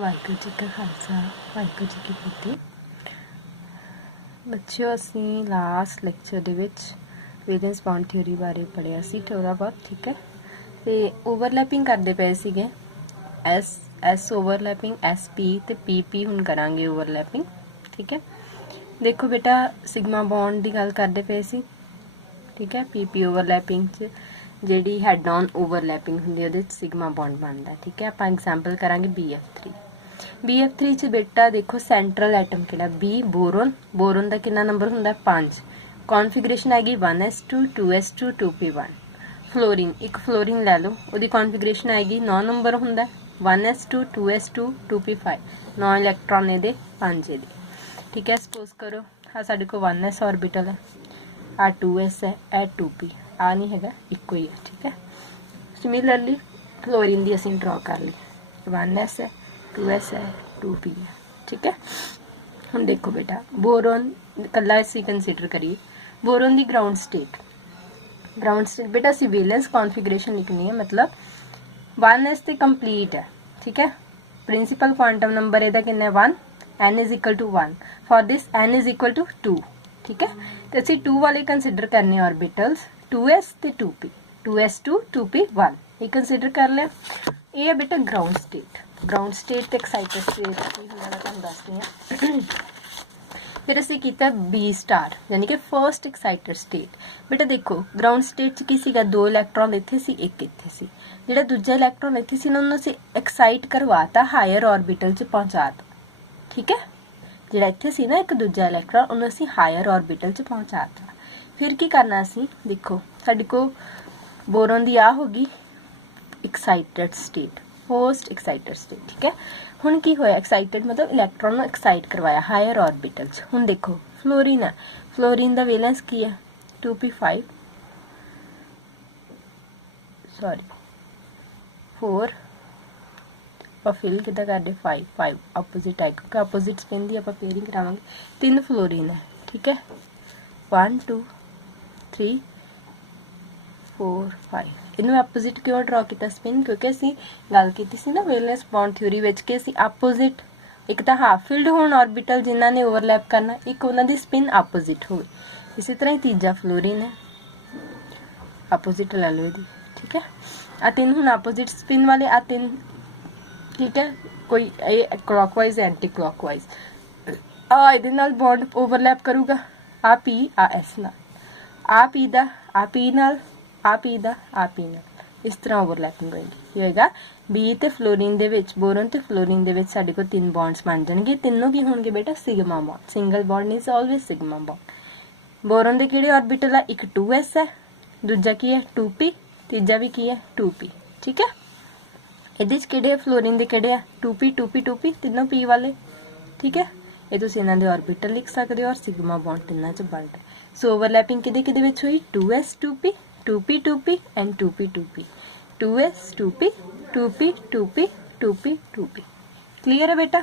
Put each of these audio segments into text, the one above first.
वाहिगुरू जी का खालसा वाहिगुरू जी की फतेह। बच्चों ਅਸੀਂ ਲਾਸਟ ਲੈਕਚਰ ਦੇ ਵਿੱਚ ਵੈਲੈਂਸ ਬੌਂਡ ਥਿਊਰੀ ਬਾਰੇ ਪੜ੍ਹਿਆ ਸੀ ਥੋੜਾ ਬਹੁਤ, ਠੀਕ ਹੈ। ਤੇ ਓਵਰਲੈਪਿੰਗ ਕਰਦੇ ਪਏ ਸੀਗੇ, ਐਸ ਓਵਰਲੈਪਿੰਗ SP ਤੇ PP ਹੁਣ ਕਰਾਂਗੇ ਓਵਰਲੈਪਿੰਗ, ਠੀਕ ਹੈ। ਦੇਖੋ ਬੇਟਾ ਸਿਗਮਾ ਬੌਂਡ ਦੀ ਗੱਲ ਕਰਦੇ ਪਏ ਸੀ, ਠੀਕ ਹੈ। PP ਓਵਰਲੈਪਿੰਗ 'ਚ ਜਿਹੜੀ ਹੈਡ ਔਨ ਓਵਰਲੈਪਿੰਗ ਹੁੰਦੀ ਉਹਦੇ 'ਚ ਸਿਗਮਾ ਬੌਂਡ ਬਣਦਾ, ਠੀਕ ਹੈ। ਆਪਾਂ ਐਗਜ਼ਾਮਪਲ ਕਰਾਂਗੇ BF3 BF3 ਚ ਬੇਟਾ ਦੇਖੋ ਸੈਂਟਰਲ ਐਟਮ ਕਿਹੜਾ B ਬੋਰਨ ਦਾ ਕਿੰਨਾ ਨੰਬਰ ਹੁੰਦਾ 5, ਕਨਫੀਗਰੇਸ਼ਨ ਆਏਗੀ 1s2 2s2 2p1। ਫਲੋਰੀਨ ਇੱਕ ਫਲੋਰੀਨ ਲੈ ਲਓ, ਉਹਦੀ ਕਨਫੀਗਰੇਸ਼ਨ ਆਏਗੀ 9 ਨੰਬਰ ਹੁੰਦਾ 1s2 2s2 2p5, 9 ਇਲੈਕਟ੍ਰੋਨ ਇਹਦੇ 5 ਇਹਦੇ, ਠੀਕ ਹੈ। ਸਪੋਜ਼ ਕਰੋ ਆ ਸਾਡੇ ਕੋਲ 1s ऑर्बिटल है, आ 2s है, ए 2p, आ नहीं हैगा इक्को ही है, ठीक है। सिमिलरली फ्लोरीन दी असीं ड्रॉ कर ली, 1s है 2s है 2p है, ठीक है। हम देखो बेटा बोरोन कला असीं कंसीडर करिए, बोरोन दी ग्राउंड स्टेट बेटा असीं वैलेंस कॉन्फिगरेशन लिखनी है, मतलब 1s ते कंप्लीट है, ठीक है। प्रिंसिपल क्वांटम नंबर इहदा कितना है 1, n is equal to 1, for this n is equal to 2, ठीक है। तो असीं 2 वाले कंसीडर करने ऑर्बिटल्स 2s ते 2p, 2s2 2p1 ये कंसीडर कर लिया। ये है बेटा ग्राउंड स्टेट ते एक्साइटेड स्टेट की हुंदा मैं तुहानूं दसदी हां। फिर असीं कीता B स्टार यानी कि फर्स्ट एक्साइटेड स्टेट। बेटा देखो ग्राउंड स्टेट च की सीगा 2 इलैक्ट्रॉन इत्थे सी, एक इत्थे सी, जिहड़ा दूजा इलैक्ट्रॉन इत्थे सी उन्होंने असीं एक्साइट करवाता, हायर ऑर्बिटल च पहुंचाता, ठीक है। जिहड़ा इत्थे सी ना एक दूजा इलैक्ट्रॉन उन्होंने असीं हायर ऑर्बिटल च पहुंचाता। फिर की करना असीं देखो साडे कोल बोरोन दी आ होगी excited state, first excited state, ठीक है। हुण की होया एक्साइटेड मतलब इलैक्ट्रॉन नूं एक्साइट करवाया हायर ऑर्बिटल च। हुण देखो फ्लोरीन है, फ्लोरीन दा वैलेंस की है 2p5 सॉरी 4 ਆਪਾਂ ਫਿਲ ਕਿੱਦਾਂ ਕਰਦੇ 5 ਆਪੋजिट ਹੈ ਕਿਉਂਕਿ ਆਪੋजिट स्पिन ਦੀ ਆਪਾਂ पेयरिंग करावांगे। 3 फ्लोरीन है, ठीक है, 1 2 3 4 5। ਇਹਨੂੰ ਆਪੋजिट ਕਿਉਂ ਡਰਾ ਕੀਤਾ स्पिन, क्योंकि ਅਸੀਂ ਗੱਲ ਕੀਤੀ ਸੀ ਨਾ ਵੈਲੈਂਸ ਬੌਂਡ ਥਿਊਰੀ ਵਿੱਚ ਕਿ ਅਸੀਂ ਆਪੋजिट ਇੱਕ ਤਾਂ ਹਾਫ ਫਿਲਡ ਹੋਣ ऑर्बिटल ਜਿਨ੍ਹਾਂ ਨੇ ਓਵਰਲੈਪ ਕਰਨਾ, ਇੱਕ ਉਹਨਾਂ ਦੀ स्पिन ਆਪੋजिट ਹੋਵੇ। ਇਸੇ ਤਰ੍ਹਾਂ ਹੀ ਤੀਜਾ ਫਲੋਰੀਨ ਹੈ, ਆਪੋजिट ਲੈ ਲਓ ਇਹਦੀ, ठीक है। ਆ ਤਿੰਨ ਹੁਣ ਆਪੋजिट स्पिन वाले आ 3, ठीक है। कोई क्लॉकवाइज एंटी क्लॉकवाइज ਇਹਦੇ ਨਾਲ बॉन्ड ओवरलैप करूगा, आ P आ S ਨਾਲ, आ P ਦਾ आ P ਨਾਲ, आ P ਦਾ आ P ਨਾਲ, ਇਸ ਤਰ੍ਹਾਂ ओवरलैपिंग होएगी। ਕੀ ਹੋਏਗਾ B ਤੇ ਫਲੋਰੀਨ ਦੇ ਵਿੱਚ, ਬੋਰਨ ਤੇ ਫਲੋਰੀਨ ਦੇ ਵਿੱਚ ਸਾਡੇ ਕੋਲ 3 ਬੌਂਡਸ ਬਣ ਜਾਣਗੇ। ਤਿੰਨੋਂ ਕੀ ਹੋਣਗੇ ਬੇਟਾ sigma bond, single bond is always sigma bond. Boron ਦੇ ਕਿਹੜੇ ऑर्बिटल ਆ, ਇੱਕ 2s ਹੈ, ਦੂਜਾ ਕੀ ਹੈ 2p, ਤੀਜਾ ਵੀ ਕੀ ਹੈ 2p, ठीक है। ਇਹਦੇ ਚ ਕਿਹੜੇ ਫਲੋਰੀਨ ਦੇ ਕਿਹੜੇ ਆ 2p 2p 2p ਤਿੰਨੋਂ p ਵਾਲੇ, ਠੀਕ ਹੈ। ਇਹ ਤੁਸੀਂ ਇਹਨਾਂ ਦੇ ऑर्बिटल ਲਿਖ ਸਕਦੇ ਹੋ ਔਰ ਸਿਗਮਾ ਬੌਂਡ ਤਿੰਨਾਂ ਚ ਬਣਦਾ। ਸੋ ਓਵਰਲੈਪਿੰਗ ਕਿਹਦੇ ਵਿੱਚ ਹੋਈ 2s 2p 2p 2p and 2p 2p, 2s 2p 2p 2p 2p 2p। Clear है बेटा?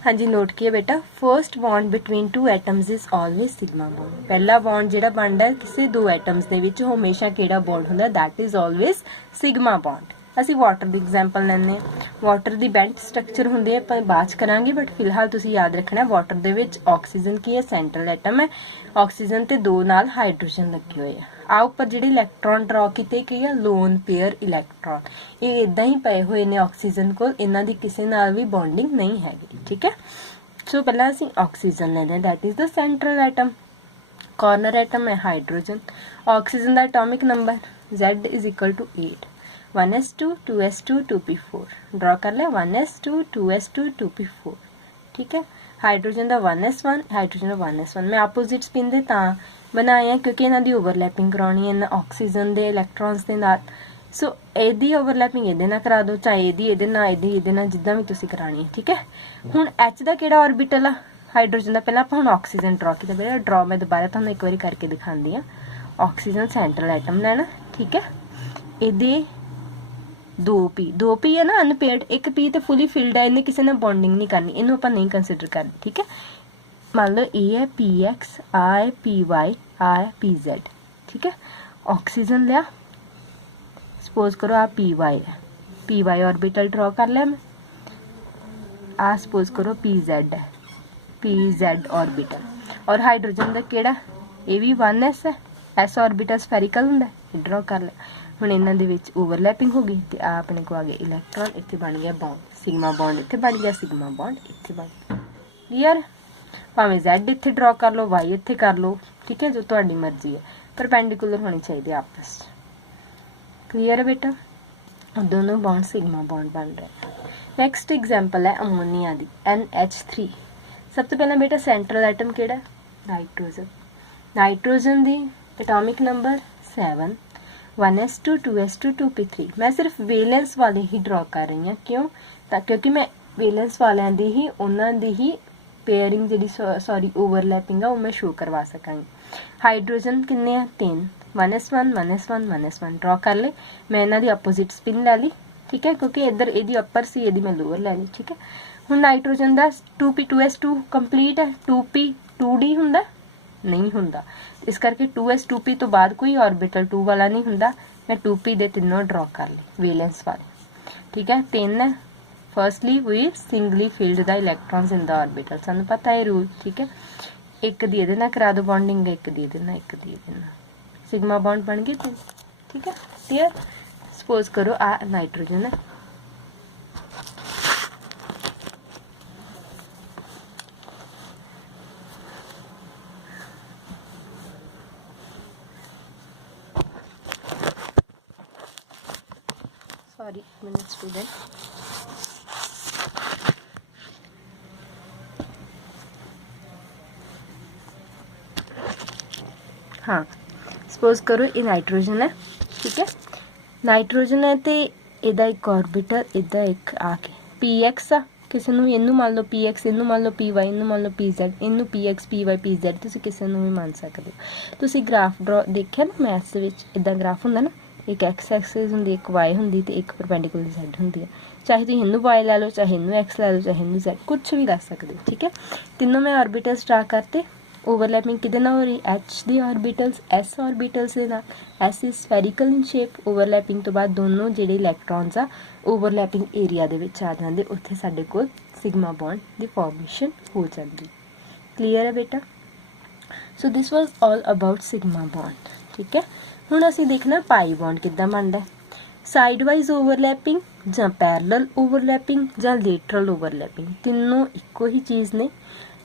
हाँ जी, नोट किया बेटा, first bond between 2 atoms is always sigma bond. पहला बॉन्ड ਜਿਹੜਾ ਬਣਦਾ ਕਿਸੇ 2 एटम्स ਦੇ ਵਿੱਚ ਹਮੇਸ਼ਾ ਕਿਹੜਾ ਬੌਂਡ ਹੁੰਦਾ, that is always sigma bond. ਅਸੀਂ ਵਾਟਰ ਦੀ ਐਗਜ਼ਾਮਪਲ ਲੈਂਦੇ ਹਾਂ। ਵਾਟਰ ਦੀ ਬੈਂਟ ਸਟਰਕਚਰ ਹੁੰਦੀ ਹੈ, ਆਪਾਂ ਬਾਅਦ ਚ ਕਰਾਂਗੇ, ਬਟ ਫਿਲਹਾਲ ਤੁਸੀਂ ਯਾਦ ਰੱਖਣਾ ਵਾਟਰ ਦੇ ਵਿੱਚ ਆਕਸੀਜਨ ਕੀ ਹੈ, ਸੈਂਟਰਲ ਐਟਮ ਹੈ, ਆਕਸੀਜਨ ਤੇ 2 ਨਾਲ ਹਾਈਡਰੋਜਨ ਲੱਗੇ ਹੋਏ ਆ। ਆ ਉੱਪਰ ਜਿਹੜੇ ਇਲੈਕਟ੍ਰੋਨ ਡਰਾ ਕੀਤੇ ਕੀ ਆ, ਲੋਨ ਪੇਅਰ ਇਲੈਕਟ੍ਰੋਨ, ਇਹ ਇਦਾਂ ਹੀ ਪਏ ਹੋਏ ਨੇ ਆਕਸੀਜਨ ਕੋਲ, ਇਹਨਾਂ ਦੀ ਕਿਸੇ ਨਾਲ ਵੀ ਬੌਂਡਿੰਗ ਨਹੀਂ ਹੈਗੀ, ਠੀਕ ਹੈ। ਸੋ ਪਹਿਲਾਂ ਅਸੀਂ ਆਕਸੀਜਨ ਲੈਂਦੇ ਹਾਂ, that is the central atom. Corner atom ਹੈ ਹਾਈਡਰੋਜਨ। ਆਕਸੀਜਨ ਦਾ atomic number Z is equal to 8, 1s2 2s2 2p4 draw कर लिया, 1s2 2s2 2p4, ठीक है। हाइड्रोजन का 1s1 हाइड्रोजन का 1s1 मैं आपोजिट स्पिन दे तां बनाया क्योंकि इन्हां दी ओवरलैपिंग कराउणी है ऑक्सीजन दे इलैक्ट्रॉन्स दे नाल। सो ਇਹਦੀ ओवरलैपिंग ਇਹਦੇ ਨਾਲ करा दो, चाहे ਇਹਦੇ ਨਾਲ ਜਿੱਦਾਂ ਵੀ ਤੁਸੀਂ करानी है, ठीक है। ਹੁਣ H ਦਾ ਕਿਹੜਾ ऑर्बिटल ਆ हाइड्रोजन ਦਾ, ਪਹਿਲਾਂ ਆਪਾਂ ਹੁਣ ਆਕਸੀਜਨ ਡਰਾ ਕੀਤਾ। बेटा ड्रॉ मैं दोबारा ਤੁਹਾਨੂੰ ਇੱਕ ਵਾਰੀ ਕਰਕੇ ਦਿਖਾਉਂਦੀ ਆ। ਆਕਸੀਜਨ ਸੈਂਟਰਲ ਐਟਮ ਲੈਣਾ, ठीक है। ਇਹਦੇ 2p है ना अनपेयर्ड, एक p तो फुली फिल्ड है, इन्हें किसी ने बॉन्डिंग नहीं करनी, इन्हों आप नहीं कंसिडर करनी, ठीक है। मान लो ए है px, आ है py, आ है pz, ठीक है। ऑक्सीजन लिया, सपोज करो आ py है, py ऑर्बिटल ड्रॉ कर लिया मैं, आ सपोज करो PZ है, PZ ऑर्बिटल और हाइड्रोजन का केड़ा ये भी 1s है, S ऑर्बिटल स्फेरिकल हुंदा है, ड्रॉ कर लिया। हुण इन्हां दे विच ओवरलैपिंग हो गई ते आ अपने को आ गया इलैक्ट्रॉन, इत्थे बन गया बॉन्ड, सिग्मा बॉन्ड इत्थे बन गया, सिग्मा बॉन्ड इत्थे बन गया। क्लीयर? भावें Z इत्थे ड्रॉ कर लो, Y इत्थे कर लो, ठीक है, जो तुहाडी मर्जी है, परपेंडिकुलर होनी चाहिए आपस। क्लीयर है बेटा? और दोनों बॉन्ड सिग्मा बॉन्ड बन रहे हैं। नैक्सट एग्जाम्पल है अमोनीया दी, NH3। सब तो पहला बेटा सेंट्रल एटम केड़ा? नाइट्रोजन। नाइट्रोजन दी atomic number 7, 1s2 2s2 2p3। मैं सिर्फ वेलेंस वाले ही ड्रॉ कर रही हूँ, क्यों? क्योंकि मैं वेलेंस वालियां दी ही उन्हां दी ही पेयरिंग जी सॉरी ओवरलैपिंग है वो मैं शो करवा सकांगी। हाइड्रोजन किन्ने आ? 3, 1s1 1s1 1s1 ड्रॉ कर ले। मैं इन्हां दी अपोजिट स्पिन ले ली, ठीक है, क्योंकि इधर इहदी अपर सी इहदी मैं लोअर ले ली, ठीक है। हुण नाइट्रोजन दा 2p 2s2 कंप्लीट है, 2p 2d हुंदा नहीं हुंदा, इस करके 2s 2p तो बाद कोई ऑर्बिटल 2 वाला नहीं हुंदा। मैं 2p दे तीनों ड्रॉ कर ले वेलेंस वाले, ठीक है। 3 है, firstly we singly filled the electrons in the orbital, सानू पता है रूल, ठीक है। एक दी इहदे नाल करा दो बॉन्डिंग, एक दी इहदे नाल, एक दी इहदे नाल, सिग्मा बॉन्ड बन गए 3, ठीक है। क्लियर? सपोज करो आ नाइट्रोजन है, सॉरी मिनट स्टूडेंट, हाँ सपोज करो ये नाइट्रोजन है, ठीक है। नाइट्रोजन है तो इहदा एक ऑर्बिटल इहदा एक आके px आ, किसी नूं इनू मान लो px, इनू मान लो py, इनू मान लो pz, इनू px py pz, तुसीं किसी नूं भी मान सकदे हो। तुसीं ग्राफ ड्रॉ देखिया ना मैथ्स विच, इदां ग्राफ हुंदा ना, एक एक्स एक्सिस हुंदी, एक वाई हुंदी ते एक परपेंडिकुलर z हुंदी है। चाहे तुसीं इनू y लै लो, चाहे इनू x लै लो, चाहे इनू z, कुछ भी लै सकदे हो, ठीक है। तीनों मैं ऑर्बिटल्स ड्रा करते। ओवरलैपिंग किहदे नाल हो रही? H दी ऑर्बिटल्स S ऑर्बिटल्स दे नाल। S is spherical in shape. Overlapping तो बाद दोनों ਜਿਹੜੇ ਇਲੈਕਟ੍ਰੋਨਸ ਆ ओवरलैपिंग एरिया ਦੇ ਵਿੱਚ ਆ ਜਾਂਦੇ, ਉੱਥੇ ਸਾਡੇ ਕੋਲ सिग्मा बॉन्ड ਦੀ ਫਾਰਮੇਸ਼ਨ ਹੋ ਜਾਂਦੀ। क्लीयर है बेटा? So this was all about sigma bond, ठीक है। ਹੁਣ ਅਸੀਂ ਦੇਖਣਾ ਪਾਈ ਬॉन्ड ਕਿੱਦਾਂ ਬਣਦਾ ਹੈ। ਸਾਈਡ ਵਾਈਜ਼ ਓਵਰਲੈਪਿੰਗ ਜਾਂ ਪੈਰਲਲ ਓਵਰਲੈਪਿੰਗ ਜਾਂ ਲੇਟਰਲ ਓਵਰਲੈਪਿੰਗ, ਤਿੰਨੋਂ ਇੱਕੋ ਹੀ ਚੀਜ਼ ਨੇ।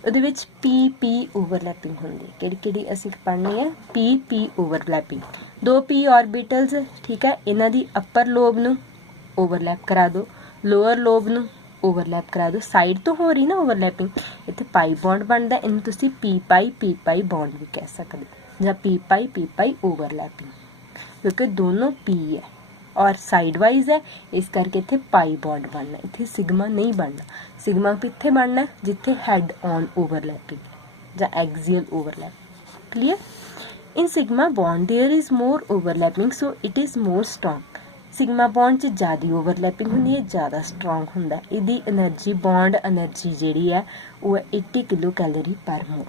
ਉਹਦੇ ਵਿੱਚ PP ओवरलैपिंग ਹੁੰਦੀ ਹੈ। ਕਿਹੜੀ ਕਿਹੜੀ ਅਸੀਂ ਪੜ੍ਹਨੀ ਹੈ? PP overlapping. 2 p ऑर्बिटल्स, ठीक है, ਇਹਨਾਂ ਦੀ ਅਪਰ ਲੋਬ ਨੂੰ ओवरलैप करा दो, लोअर लोब ਨੂੰ ओवरलैप करा दो। साइड तो हो रही ना ओवरलैपिंग, ਇੱਥੇ ਪਾਈ ਬੌਂਡ ਬਣਦਾ, ਇਹਨੂੰ ਤੁਸੀਂ p ਪਾਈ ਬੌਂਡ ਵੀ ਕਹਿ ਸਕਦੇ ਹੋ, ਜਾਂ p ਪਾਈ ओवरलैपिंग, क्योंकि दोनों p है और साइड वाइज है, इस करके इत्थे पाई बॉन्ड बनना, इत्थे सिग्मा नहीं बनना। सिग्मा कित्थे बनना? जिथे हैड ऑन ओवरलैपिंग या axial overlap. Clear? In sigma bond there is more overlapping, so it is more strong. Sigma bond च ज़्यादा ओवरलैपिंग होंदी है, ज़्यादा स्ट्रॉन्ग होंदा है। इहदी एनर्जी बॉन्ड एनर्जी जिहड़ी है वो है 80 किलो कैलोरी पर मोल।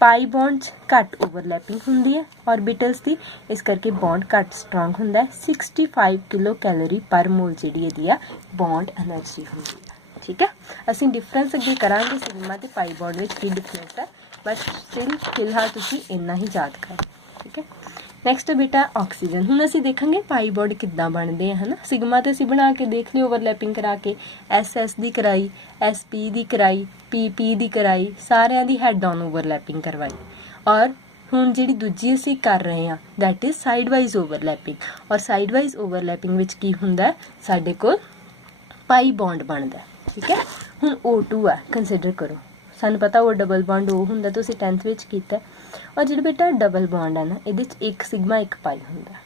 पाई बॉन्ड घट ओवरलैपिंग होंदी है ऑर्बिटल्स की, इस करके बॉन्ड घट स्ट्रॉन्ग होंदा है। 65 किलो कैलोरी पर मोल जिहड़ी इहदी आ बॉन्ड एनर्जी होंदी है, ठीक है। असीं डिफरेंस अगे करांगे सिग्मा ते पाई बॉन्ड विच की डिफरेंस है, बस सिर्फ फिलहाल तुसीं इन्ना ही याद करो, ठीक है। नैक्सट बेटा ऑक्सीजन। हुण असीं देखांगे पाई बॉन्ड किद्दां बनदे आ, है ना। सिग्मा ते असीं बना के देख लियो ओवरलैपिंग करा के, SS दी कराई, SP दी कराई, PP दी कराई, सारिਆਂ ਦੀ हैड ऑन ओवरलैपिंग करवाई। और हुण जिहड़ी दूजी असीं कर रहे हां that is side wise overlapping. और साइड वाइज ओवरलैपिंग विच की हुंदा है? साडे कोल पाई बॉन्ड बनदा है, ठीक है। हुण O2 है, कंसीडर करो, सानू पता वो डबल बॉन्ड ओ हुंदा, तुसीं 10th विच कीता। और जिहड़ा बेटा डबल बॉन्ड है ना, इहदे च एक सिग्मा एक पाई हुंदा,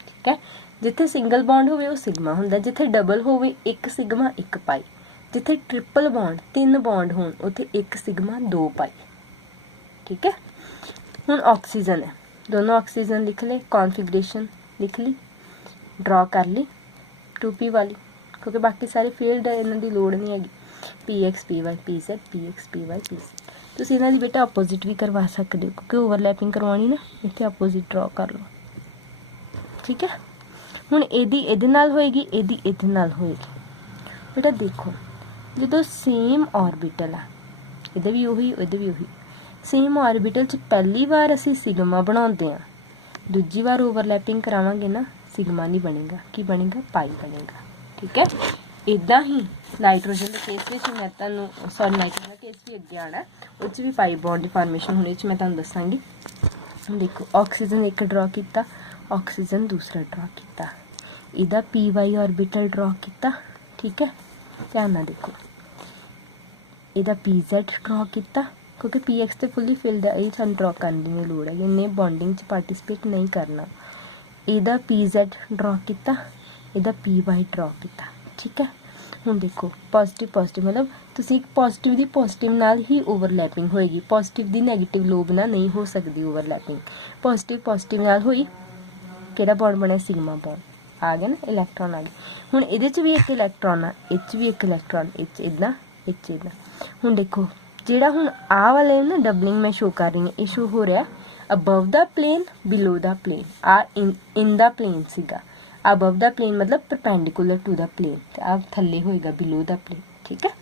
ठीक है। जिथे सिंगल बॉन्ड होवे वो सिग्मा हुंदा, जिथे डबल होवे एक सिग्मा एक पाई, जिथे ट्रिपल बॉन्ड 3 बॉन्ड होण उत्थे एक सिग्मा 2 पाई, ठीक है। हुण ऑक्सीजन है, दोनों ऑक्सीजन लिख ले, कॉन्फिगरेशन लिख ली, ड्रॉ कर ली 2p वाली, क्योंकि बाकी सारे फील्ड है, इन्हां दी लोड़ नहीं हैगी। PX PY PZ PX PY PZ, तुसीं इन्हां दी बेटा अपोजिट भी करवा सकते हो, क्योंकि ओवरलैपिंग करवानी ना, इत्थे अपोजिट ड्रॉ कर लो, ठीक है। हुण इहदी इहदे नाल होएगी, इहदी इहदे नाल होएगी। बेटा देखो जो सेम ऑर्बिटल आ, इधर भी उही इधर भी उही, सेम ऑर्बिटल च पहली बार असी सिग्मा बनाते हैं, दूजी बार ओवरलैपिंग करावांगे ना सिग्मा नहीं बनेगा, की बनेगा पाई बनेगा। ठीक है, इदा ही नाइट्रोजन के केस में मैं तुहानू सॉरी नाइट्रोजन का केस भी अगे आना, उस भी पाई बॉन्ड की फॉर्मेशन होने मैं तुहानू दसांगी। देखो ऑक्सीजन एक ड्रॉ किया, ऑक्सीजन दूसरा ड्रॉ किया, इहदा पी वाई ऑर्बिटल ड्रॉ किया। ठीक है, ध्यान नाल देखो, इहदा पी जैड ड्रॉ किया क्योंकि पी एक्स तो फुली फिल्ड है, ये सानू ड्रॉ करने की लोड़ है, इन्हें बॉन्डिंग च पार्टिसिपेट नहीं करना। इहदा पी जैड ड्रॉ किया, इहदा पी वाई ड्रॉ किया। ठीक है, हुण देखो पॉजिटिव पॉजिटिव मतलब तुसीं पॉजिटिव दी पॉजिटिव नाल ही ओवरलैपिंग होएगी, पॉजिटिव दी नैगेटिव लोब नाल नहीं हो सकती ओवरलैपिंग। पॉजिटिव पॉजिटिव नाल होई, किहड़ा बॉन्ड बनिया सिग्मा बॉन्ड आ गया ना, इलैक्ट्रॉन आ गए। हुण इहदे च भी एक इलैक्ट्रॉन आ, इच भी एक इलैक्ट्रॉन, इच इदां इच इदां। हुण देखो जिहड़ा हुण आ वाले ना डबलिंग मैं शो कर रही हूँ, ये शो हो रहा above the plane below the plane, आ इन द प्लेन सीगा, अबव द प्लेन मतलब परपेंडिकुलर टू द प्लेन, आ थल्ले होएगा बिलो द प्लेन। ठीक है,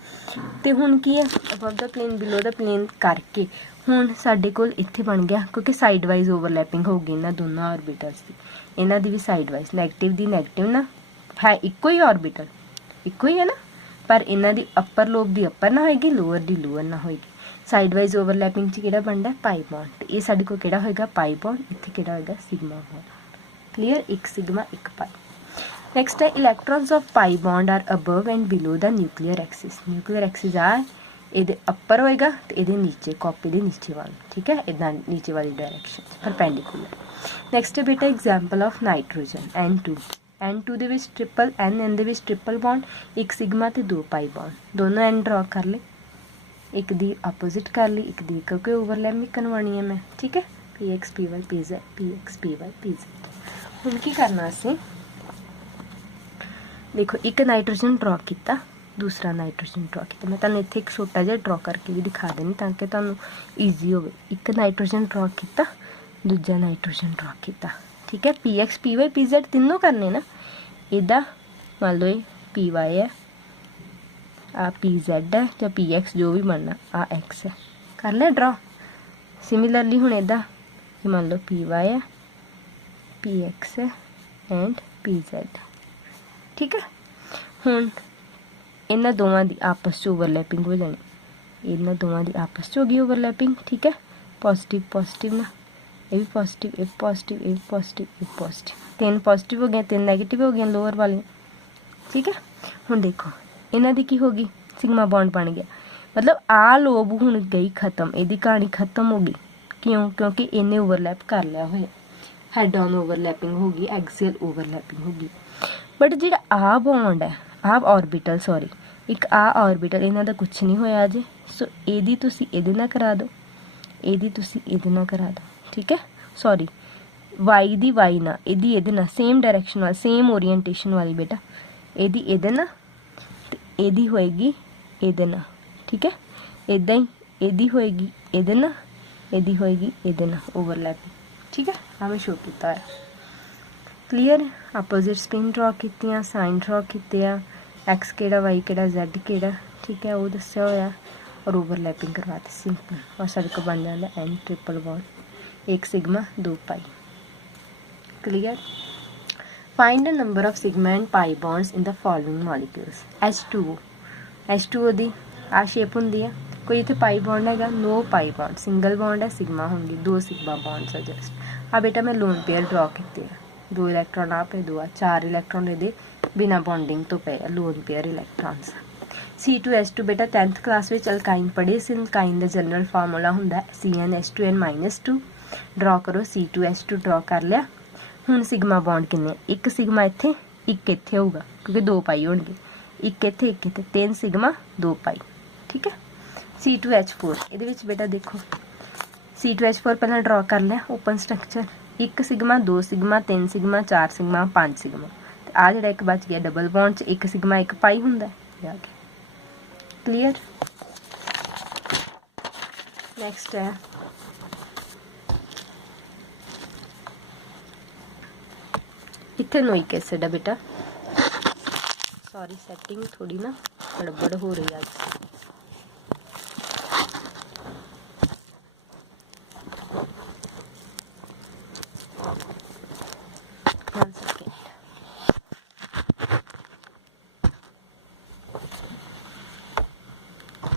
तो हुण की है above the plane below the plane करके हुण साडे कोल इत्थे बन गया, क्योंकि साइड वाइज ओवरलैपिंग होगी इन्हां दोनों ऑर्बिटल्स की, इन्हां दी भी साइड वाइज नैगेटिव दी नैगेटिव ना है इक्को ही ऑर्बिटल, इक्को ही है ना, पर इन्हां दी अपर लोब दी अपर ना होएगी, लोअर दी लोअर ना होएगी। साइड वाइज ओवरलैपिंग च किहड़ा बनदा पाई बॉन्ड, ये साडे कोल किहड़ा होएगा पाई बॉन्ड, इत्थे किहड़ा होएगा सिग्मा बॉन्ड। क्लीयर, एक सिग्मा एक पाई। नेक्स्ट है electrons of pi bond are above and below the nuclear axis, nuclear axis आ ये अपर होएगा तो ये नीचे कॉपी के नीचे वाल। ठीक है, इदा नीचे वाली डायरैक्शन परपेंडिकुलर। नेक्स्ट है बेटा example of nitrogen N2, N2 ਦੇ ਵਿੱਚ ट्रिपल N ਦੇ ਵਿੱਚ ट्रिपल बॉन्ड, एक सिग्मा ਤੇ 2 पाई बॉन्ड, दोनों N ड्रॉ कर ले, एक दी अपोजिट कर ली, एक दी क्योंकि ओवरलैपिंग करवानी है मैं। ठीक है, P X P Y P Z, P X P Y P Z. हुण की करना असीं, देखो एक नाइट्रोजन ड्रॉ किया, दूसरा नाइट्रोजन ड्रॉ किया, मैं तुहानूं इत्थे एक छोटा जिहा ड्रॉ करके भी दिखा देनी ताकि तुहानूं ईजी होवे। एक नाइट्रोजन ड्रॉ किया, दूजा नाइट्रोजन ड्रॉ किया। ठीक है, P X P Y P Z तीनों करने ना, इदा मान लो ये पी वाई है, आ पी जेड है या पी एक्स जो भी बनना, आ एक्स है, कर लिया ड्रॉ। सिमिलरली हुण इदा ये मान लो पी वाई है, पी एक्स है एंड पी जेड। ठीक है, हुण इन्हां दोवां दी आपस च ओवरलैपिंग हो जानी, इन्हां दोवां दी आपस च हो गई ओवरलैपिंग। ठीक है, पॉजिटिव पॉजिटिव ना, ये भी पॉजिटिव, ये पॉजिटिव, ये पॉजिटिव, ये पॉजिटिव, तीन पॉजिटिव हो गए, तीन नैगेटिव हो गए लोअर वाले। ठीक है, हुण देखो इन्हां दी की होगी सिग्मा बॉन्ड बन गया, मतलब आ लोब हुण गई खत्म, इहदी कहानी खत्म हो गई। क्यों? क्योंकि इन्हें ओवरलैप कर लिया होया, हैड ऑन ओवरलैपिंग होगी, एक्सियल ओवरलैपिंग होगी। बट जिहड़ा आ बॉन्ड है, आ ऑर्बिटल सॉरी एक आ ऑर्बिटल, इन्हां दा कुछ नहीं होया अजे, सो इहदी तुसीं इहदे नाल करा दो, इहदी तुसीं इहदे नाल करा दो। ठीक है, सॉरी वाई दी वाई ना, इहदी इहदे नाल सेम डायरैक्शन वाली, सेम ओरीएंटेशन वाली बेटा, इहदी इहदे नाल ते इहदी होएगी इहदे नाल। ठीक है, इदां ही इहदी होएगी इहदे नाल, इहदी होएगी इहदे नाल ओवरलैपिंग। ठीक है, आ मैं शो कीता है। क्लीयर, अपोजिट स्पिन ड्रॉ कीतियां, साइन ड्रॉ कीते आ, एक्स केड़ा वाई केड़ा जैड केड़ा। ठीक है, वो दस्सिया होया और ओवरलैपिंग करवाती सिंपल, और साडे कोल बन जांदा एन ट्रिपल बॉन्ड, एक sigma 2 pi. Clear, find the number of sigma and pi bonds in the following molecules. H2O, H2O दी आ शेप हुंदी है, कोई इत्थे पाई बॉन्ड हैगा, no pi bond, single bond है, सिग्मा होंगी, 2 सिग्मा बॉन्ड्स है जस्ट। आ बेटा मैं लोन पेयर ड्रॉ कीते हैं, 2 इलैक्ट्रॉन आ पे 2 आ, 4 इलैक्ट्रॉन इहदे बिना बॉन्डिंग तो पे लोन पेयर इलैक्ट्रॉन्स। C2H2 बेटा 10th क्लास में अल्काइन पढ़े, इस अल्काइन का जनरल फार्मूला होंदा CnH2n-2। ड्रॉ करो, C2H2 ड्रॉ कर लिया। हुण सिग्मा बॉन्ड किन्ने, एक सिग्मा इत्थे, एक इत्थे होगा क्योंकि 2 पाई होणगे, एक इत्थे 3 सिग्मा 2 पाई। ठीक है, C2H4 इहदे विच बेटा देखो C2H4 पहला ड्रॉ कर लिया, open structure, 1 sigma 2 sigma 3 sigma 4 sigma 5 sigma, ते आ जिहड़ा एक बच गया डबल बॉन्ड च 1 सिग्मा 1 पाई हुंदा है। क्लियर, नेक्स्ट है इत्थे नोइक एसिड है बेटा, सॉरी सेटिंग थोड़ी ना गड़बड़ हो रही है आज।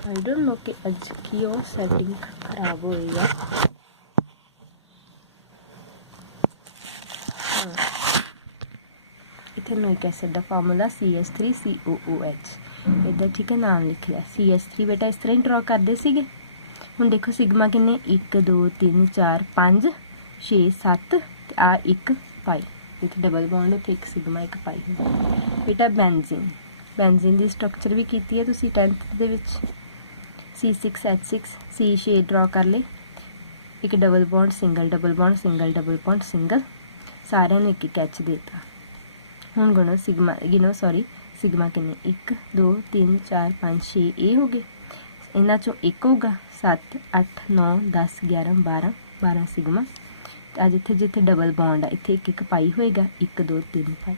आई डोंट नो कि अज क्यों सैटिंग खराब हो रही है। इतने न्यूक्लिक एसिड का फार्मूला CH3COOH इधर, ठीक है, नाम लिख लिया CH3। बेटा इस तरह ही ड्रॉ करते सीगे। हुण देखो सिग्मा किन्ने 1 2 3 4 5 6 7 ते आ 1 पाई, इत्थे डबल बॉन्ड उत्थे 1 सिग्मा 1 पाई होगा। बेटा बेंजीन दी स्ट्रक्चर भी कीती है तुसीं 10th दे विच। C6H6 C6 ड्रॉ कर ले, एक double bond single double bond single double bond single, सारे ने एक H देता। हुण गुणो सिग्मा सिग्मा किन्ने 1 2 3 4 5 6 ये हो गए, इन्हां चों एक होगा 7 8 9 10 11 12 12 सिग्मा। आ जिथे जिथे डबल बॉन्ड है इत्थे 1 पाई होएगा, 1 2 3 पाई।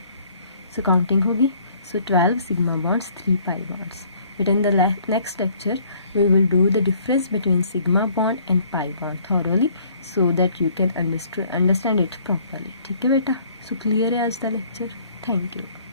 सो काउंटिंग होगी। सो 12 sigma bonds, 3 pi bonds. But in the next lecture, we will do the difference between sigma bond and pi bond thoroughly, so that you can understand it properly. ठीक है बेटा? So clear है आज का lecture. Thank you.